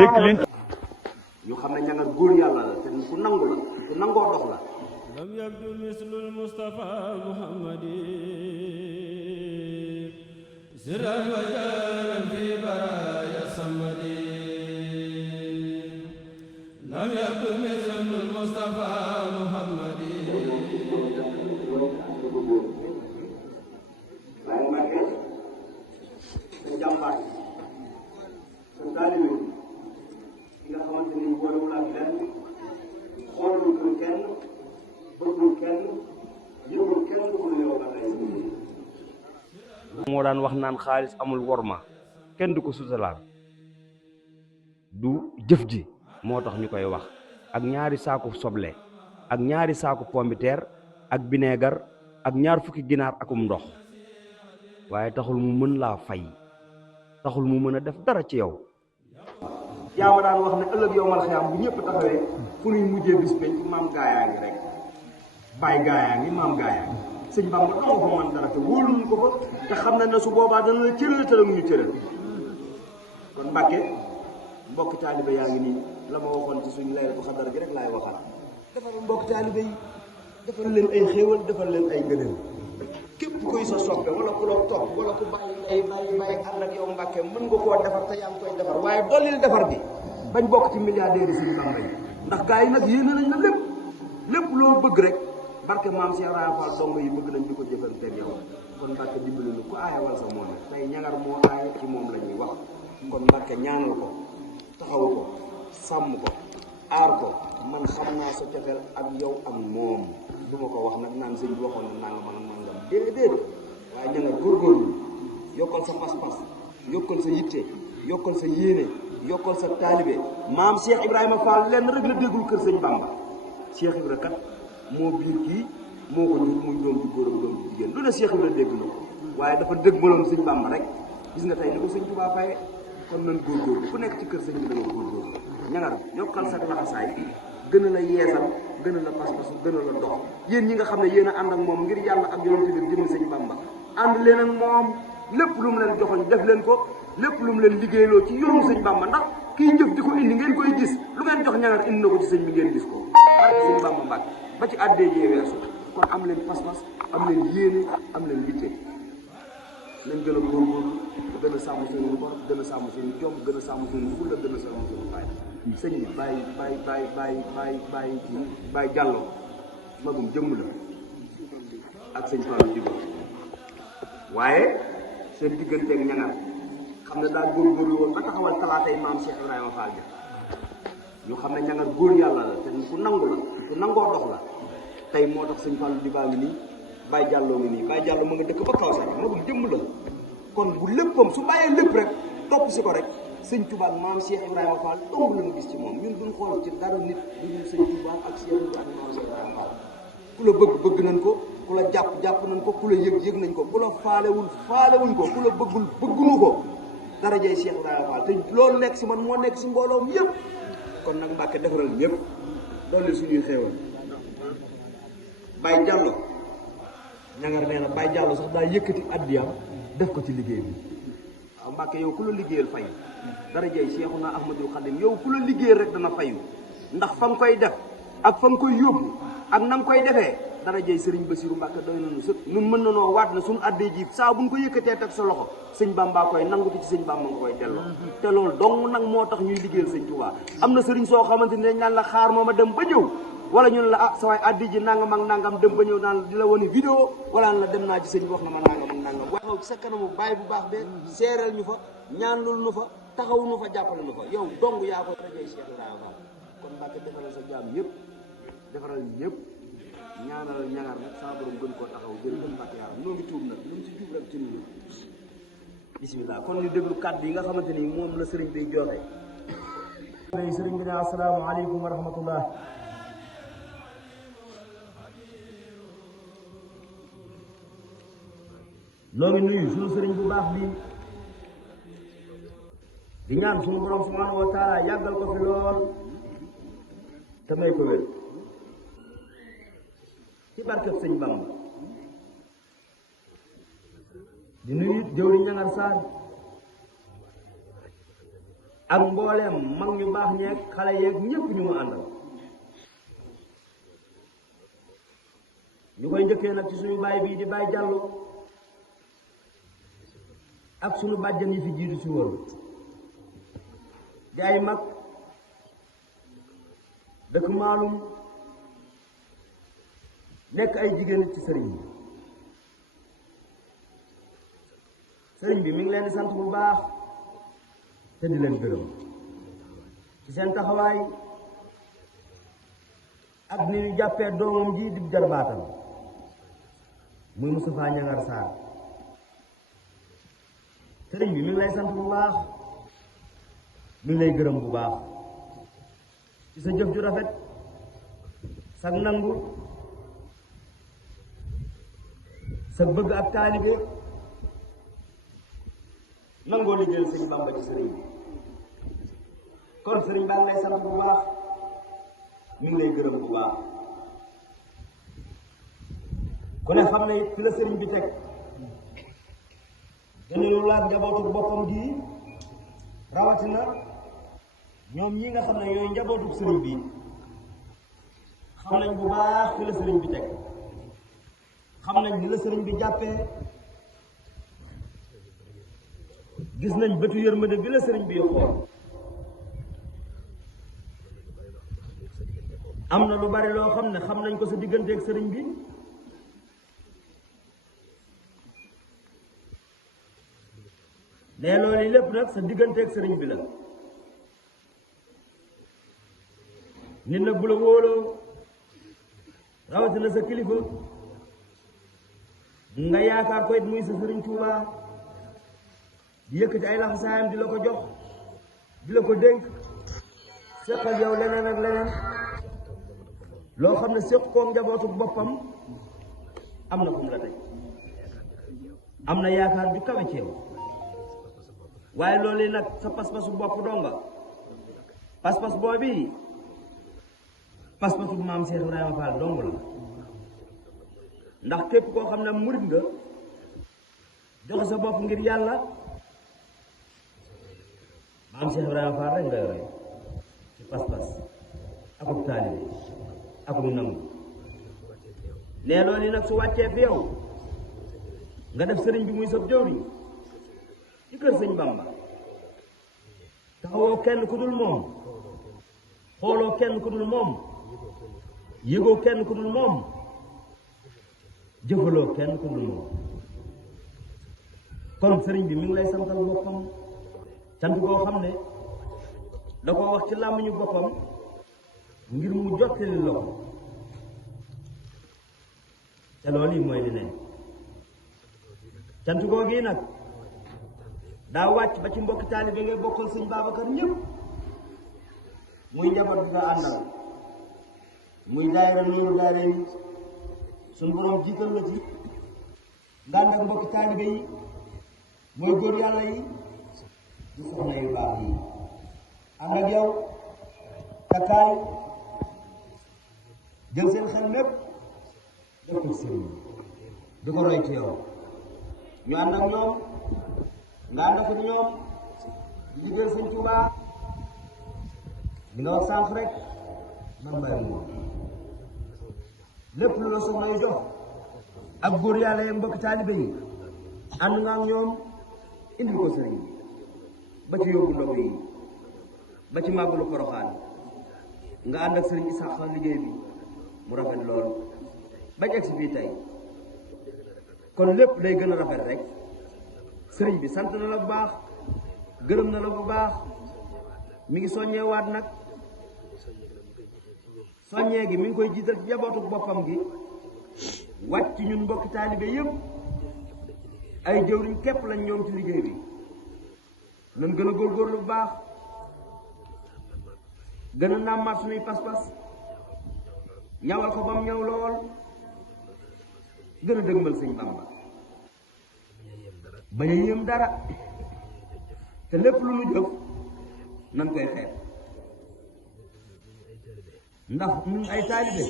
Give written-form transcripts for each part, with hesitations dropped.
nekk leen ñu xam ne ñangar góor yàlla la te ku nangu la ku nangoo dox la lam yabdu mislul Mustafa Muhammadi sirran wa jahran fi baraya samadi lam yabdu mislul Mustafa Muhammadi waaye Mbàkke su jàmbaar su taalibe ki nga xamante ni boolewul ak lenn xoolul kër kenn bëggul kenn yëgul kenn ku ne yow ba tey moo daan wax naan xaalis amul worma kenn du ko sutalaal du jëf ji moo tax ñu koy wax ak ñaari saaku soble ak ñaari saaku pombiteer ak bineegar ak ñaar fukki ginaar akum ndox waaye taxul mu mën laa fay taxul mu mën a def dara ci yow yaa ma daan wax ne ëllëg yow mal xiyaam bu ñëpp taxawee fu ñuy mujjee bis bañ ci maam gaayaa ngi rek bàyyi gaayaa ngi maam gaayaa ngi sëñ Bamba doo ko man dara te wóoluñu ko fa te xam na ne su boobaa dana la cëral te ñu cëral kon Mbàkke mbokki taalibe yaa ngi nii la ma waxoon ci suñu laylatul xadar gi rek laay waxal defal mbokki taalibe yi defal leen ay xéewal defal leen ay ngëneel képp kuy sa soppe wala ku la topp wala ku bàyyi bàyyi ànd ak yow Mbàkke mën nga koo defar te yaa ngi koy defar waaye dollil defar bi bañ bokk ci milliardaires yi sëñ Bamba yi ndax gars yi nag yéene nañ la lépp loo bëgg rek barke maam Cheikh Ibrahima Fall dong yi bëgg nañ di ko jëfanteeg yow kon Mbàkke dimbali lu ku aayawal sa moom tey ñangar moo aaye ci moom la ñuy wax kon Mbàkke ñaanal ko taxaw ko sàmm ko aar ko man xam naa sa cofeel ak yow ak moom du ma ko wax nag naan sëñ bi waxoon na nanga man nangam déedéet waaye ñangar góorgóorlu yokkal sa pas-pas yokkal sa yitte yokkal sa yéene yokkal sa taalibe maam Cheikh Ibrahima Fall lenn rek la déggul kër sëñ Bamba Cheikh Ibra kat moo biir kii moo ko jur muy doom ju góor ak doom ju jigéen lu ne Cheikh Ibra dégg na ko waaye dafa dëgg maloon sëñ Bamba rek gis nga tey ni ko sëñ Tuubaa faye kon nan góorgóorlu ku nekk ci kër sëñ bi da nga góorgóorlu ñangar yokkal sa laxasaay gën a la yeesal gën a la pas-pas gën a la dox yéen ñi nga xam ne yéen a ànd ak moom ngir yàlla ak yonent bi jëm sëñ Bamba ànd leen ak moom lépp lu mu leen joxoñ def leen ko lépp lu mu leen liggéeyloo ci yoonu sëñ Bamba ndax kii jëf di ko indi ngeen koy gis lu ngeen jox ñangar indi na ko ci sëñ bi ngeen gis ko barke sëñ Bamba Mbàkke ba ci àddee jee weesu kon am leen pas-pas am leen yéene am leen yitte nañ gën a góorgóorlu gën a sàmm seen ngor gën a sàmm seen jom gën a sàmm seen fulla gën a sàmm seen fayda sëñ bi bàyyi jàlloo magum jëmm la ak sëñ Fallou Diba waaye seen digganteeg ñangar xam ne daal góorgóorlu woon ba taxawal talaatay maam Cheikh Ibrahima Fall ja ñu xam ne ñangar góor yàlla la te ku nangu la ku nangoo dox la tey moo tax sëñ Fallou Diba ngi nii bàyyi jàlloo ngi nii bàyyi jàlloo ma nga dëkk ba kaw sax magum jëmm la kon bu léppam su bàyyee lépp rek topp si ko rek sëñ Touba maam Cheikh Ibrahima Fall dong la ñu gis ci moom ñun duñ xool ci dara nit du ñu sëñ Touba ak Cheikh Ibrahima ak maam Cheikh Ibrahima Fall ku la bëgg nañ ko ku la jàpp nañ ko ku la yëg nañ ko ku la faalewuñ ko ku la bëgguñu ko dara jey Cheikh Ibrahima Fall te loolu nekk si man moo nekk si mbooloom yëpp kon nag Mbàkke defaral ñëpp dolli suñuy xéewal Baye Diallo ñangar nee na Baye Diallo sax daa yëkkati addiyam def ko ci liggéey bi waaw Mbàkke yow ku la liggéeyal fay dara jey Seexuna Ahmadul Xadim yow ku la liggéeyal rek dana fayu ndax fa nga koy def ak fa nga koy yóbbu ak na nga koy defee dara jey Sëriñ Basiru Mbàkke doy nañu sëpp ñun mën na noo waat na suñu addee ji saa buñ ko yëkkatee teg sa loxo sëñ Bamba koy nangu ci sëñ Bamba nga koy delloo te loolu dong nag moo tax ñuy liggéeyal sëñ Tuubaa am na sëriñ soo xamante ni dañ naan la xaar ma dem ba ñëw wala ñun la ah sa waay addi ji nangam ak nangam dem ba ñëw naan di la wane vidéo wala la dem naa ci sëñ bi wax na ma nangam ak nangam waaw ci sa kanamu baay bu baax bee seereel ñu fa ñaanlul nu fa taxaw nu fa jàppale nu fa yow dong yaa ko rajee Cheikh Ibrahima kon Mbàkke defaral sa jaam yëpp defaral ñëpp ñaanal ñangar nag saa borom gën koo taxaw gën Mbàkke yaram noo ngi tuub nag lu mu ci tuub rek ci nunu bismillah kon ñu déglu kàddu yi nga xamante ni moom la sëriñ bi joxe sëriñ bi ne asalaamaaleykum wa rahmatullah noo ngi nuyu suñu sëriñ bu baax bii di ñaan suñu borom subhanahu wa taala yàggal ko fi lool te may ko wér ci barkeb sëñ Bamba di nuyu jëwri ñangar Saar ak mbooleem mag ñu baax ñeeg xale yeeg ñépp ñu mu àndal. ñu koy njëkkee nag ci suñu baay bii di Baay Jàllo ak suñu bàjjan yi fi jiitu si woon di ay mag dëkk Maalum nekk ay jigéen ci sëriñ bi. sëriñ bi mi ngi leen di sant bu baax te di leen gërëm ci seen taxawaay ak ni ñu jàppee doomam ji di jarbaatam muy Moustapha Niangar Sarr. sëriñ bi mi ngi lay sant bu baax mi ngi lay gërëm bu baax ci sa jëf ju rafet sag nangu sa bëgg ak taalibe nangoo liggéeyal sëñ Bamba ci sëriñ bi. kon sëriñ baa ngi lay sant bu baax mi ngi lay gërëm bu baax. ku ne xam ne it fi la sëriñ bi teg dañu laaj njabootu boppam gi rawatina ñoom ñi nga xam ne ñooy njabootu sëriñ bi xam nañ bu baax fi la sëriñ bi teg xam nañ ni la sëriñ bi jàppee gis nañ bëtu yërmande bi la sëriñ bi xool. am na lu bari loo xam ne xam nañ ko sa digganteeg sëriñ bi ne loolu lépp nag sa digganteeg sëriñ bi la. nit nag bu la wóoloo rawatina sa kilifa nga yaakaar ko it muy sa sëriñ Tuubaa di yëkkati ay laxasaayam di la ko jox di la ko dénk séq ak yow leneen ak leneen loo xam ne séq koo njabootu boppam am na fu mu la tey am na yaakaar ju kawe ci yow waaye loolu nag sa pas-pasu bopp donga pas-pas boobi pas-pasu maam Cheikh Ibrahima Fall dong la ndax képp koo xam ne murit nga joxe sa bopp ngir yàlla maam Cheikh Ibrahima Fall rek nga yore ci pas-pas akub taalibe akub nangu ne loolu nag su wàccee fi yow nga def sëriñ bi muy sab jëwriñ ci kër sëñ Bamba taxawoo kenn ku dul moom xooloo kenn ku dul moom yëgoo kenn ku dul moom jëfaloo kenn ku dul moom kon sëriñ bi mi ngi lay santal boppam sant koo xam ne da koo wax ci làmmiñu boppam ngir mu jottali la ko te loolu yi mooy li ne sant koo gii nag daa wàcc ba ci mbokki taalibe ngay bokkal sëñ Babacar ñëpp muy njaboot bi nga àndal muy daayira Nuuru Daarayni suñu borom jiital la ci nga ànd ak mbokki taalibe yi mooy góor yàlla yi di soxna yu baax yi ànd ak yow takkaay jël seen xel lépp def ko sëriñ di ko roy ci yow ñu ànd ak ñoom nga ànd ak ñoom di liggéeyal sëñ Tuubaa li nga wax sànq rek man mbay moom lépp lu la soxna yu jox ak góor yàlla yi mbokk taalibe yi ànd nga ak ñoom indil ko sëriñ bi ba ci yóbbu ndox yi ba ci màggalu Poroxaan nga ànd ak sëriñ Isaaxa liggéey bi mu rafet lool ba jeg si fii tey kon lépp day gën a rafet rek sëriñ bi sant na la bu baax gërëm na la bu baax mi ngi soññee waat nag soññee gi mi ngi koy jiital ci jabootu boppam gi wàcc ci ñun mbokki taalibe yëpp ay jëwriñ képp lañ ñoom ci liggéey bi nan gën a góorgóorlu bu baax gën a nàmmaat suñuy pas-pas ñawal ko bam ñëw lool gën a dëgmal sëñ Bamba bañ a yéem dara te lépp lu nu jëf nan koy xeeb ndax ñun ay taalibe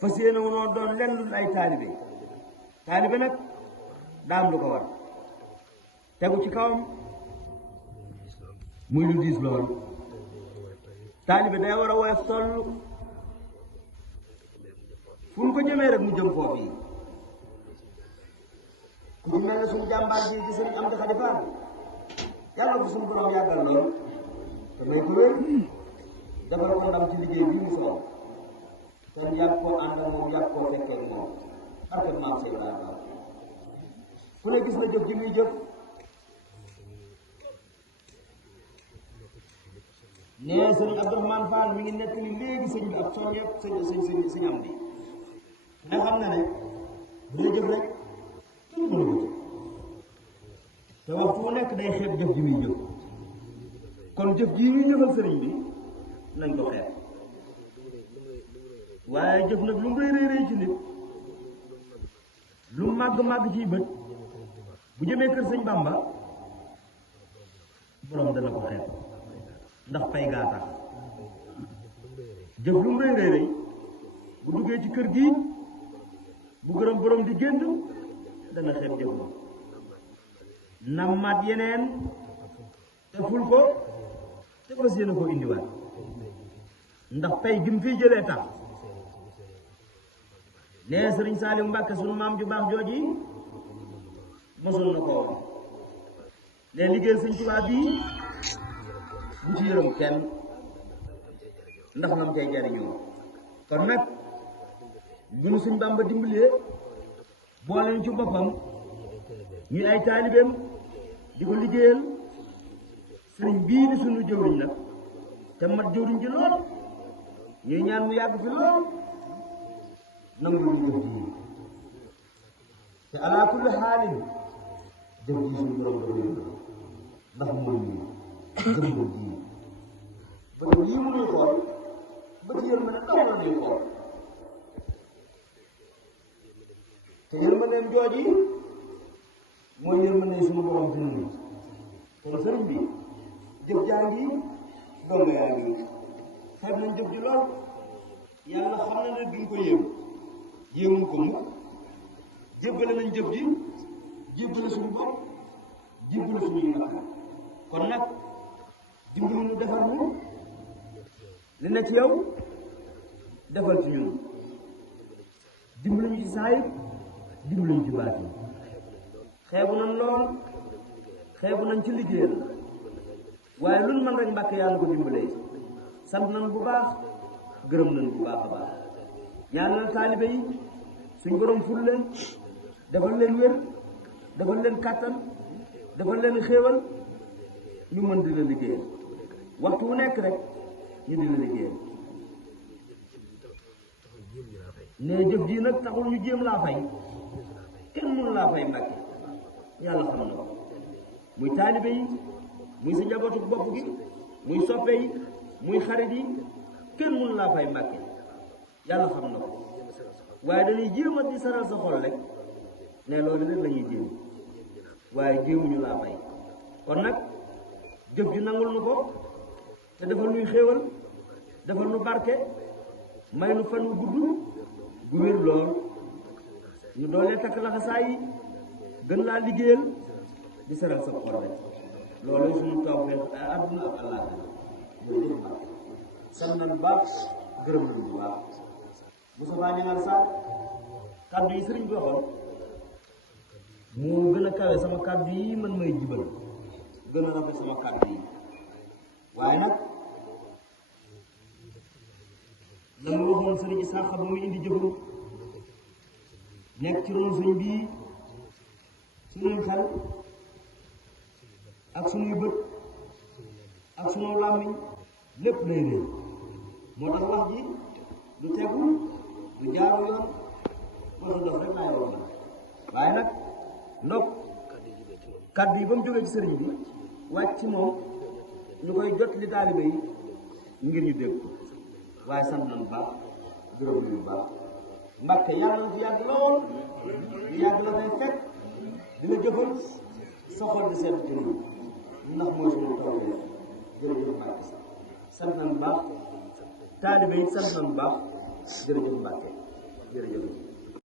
fas yéene wu noo doon lenn lu ay taalibe taalibe nag daa am lu ko war tegu ci kawam muy lu diis lool taalibe day war a woyof toll fu ñu ko jëmee rek mu jëm foofu yi ku ci mel ne suñu jàmbaar ji di sëriñ Amdi Xadi Faal yàlla ko suñu borom yàggal lool te may ko wér defal ko ndam ci liggéey bii mu soxla te ñu yàgg koo ànd ak moom yàgg koo fekkee ak moom barke maam Cheikh Ibrahima fu ne gis na jëf ji muy jëf nee sëriñ Abdourahmane Fall mi ngi nettali léegi sëñ bi ab soññe sëñ am bi ne xam na ne bu dee jëf rek kenn mënu ko te waxtu wu nekk day xeeb jëf ji muy jëf kon jëf ji ñuy jëfal sëriñ bi nañ ko xeeb waaye jëf nag lu mu rëy rëy ci nit lu màgg-màgg ciy bët bu jëmee kër sëñ Bamba borom dana ko xeeb ndax pay gaa tax jëf lu mu rëy rëy bu duggee ci kër gi bu gërëm borom di génn dana xeeb jëf ko nammaat yeneen te ful ko te fas yéene koo indiwaat ndax pay gi mu fiy jëlee tax nee sëriñ Saaliw Mbàkke sunu maam ju baax jooji mosoon na ko wax ne liggéey sëñ Tuubaa bii bu ci yërëm kenn ndax lam cay jariñoo kon nag bu nu sëñ Bàmba dimbalee boole ñu ci boppam ñuy ay taalibeem di ko liggéeyal sëriñ bii di sunu jëwriñ nag te mat jëwriñ ci lool ñuy ñaan mu yàgg fi lool nangu lu jëf ji te alaa kulli xaalin jëf ji suñu borom da koy ndax mooy lii jëmbal ji ba lii mu nuy xool ba ci yërmande daw la nuy xool te yërmandeem jooji mooy yërmande suñu borom fi nu kon sëriñ bi jëf jaa ngi donga yaa ngi xeeb nañ jëf ji lool yàlla xam na ne duñ ko yéem yéemuñ ko mukk jébbale nañ jëf ji jébbale suñu bopp jébbale suñuy mbokk kon nag dimbali ñu defal ñu li nekk ci yow defal ci ñun dimbali ñu ci saayir dimbali ñu ci baati xeebu nañ lool xeebu nañ ci liggéeyal waaye luñ mën rek Mbàkke yàlla ko dimbalee sant nañ bu baax gërëm nañ bu baax a baax ñaanal taalibe yi suñ borom ful leen defal leen wér defal leen kàttan defal leen xéewal ñu mën di la liggéeyal waxtu wu nekk rek ñu di la liggéeyal ne jëf ji nag taxul ñu jéem laa fay kenn mënu laa fay Mbàkke yàlla xam na ko muy taalibe yi muy sa njabootu bopp gi muy soppe yi muy xarit yi kenn mënu laa fay Mbàkke yàlla xam na ko waaye dañuy jéem a di saral sa xol rek ne loolu rek la ñuy jéem waaye jéemuñu laa fay kon nag jëf ji nangul nu ko te defal nuy xéewal defal nu barke may nu fan wu gudd gu wér lool ñu doolee takk laxasaay yi gën laa liggéeyal di saral sa xol rek loolu suñu tawfeex àdduna ak àllaaxira sant nañ baax gërëm nañ bu baax Moussa Ba ñaanal Sarr kàddu yi sëriñ bi waxoon moo gën a kawe sama kàddu yi man may jibal gën a rafet sama kàddu yi waaye nag la ma waxoon sëriñ Isaaxa ba muy indi jëfam nekk ci ron sëñ bii suñuy xel ak suñuy bët ak suñu làmmiñ lépp lay réer moo tax wax ji du tegu du jaaru yoon moo tax dox rek laay wax waaye nag ndok kàddu yi ba mu jógee ci sëriñ bi wàcc ci moom ñu koy jot li taalibe yi ngir ñu dégg ko waaye sant nañu baax gërëm nañu baax Mbàkke yàlla na fi yàgg lool di yàgg la fay fekk dina jëfal sa xol di seet ci ñun ndax mooy suñu tawfeex jërëjëf Mbàkke sant nañu baax taalibe yi sant nañu baax jërëjëf Mbàkke jërëjëf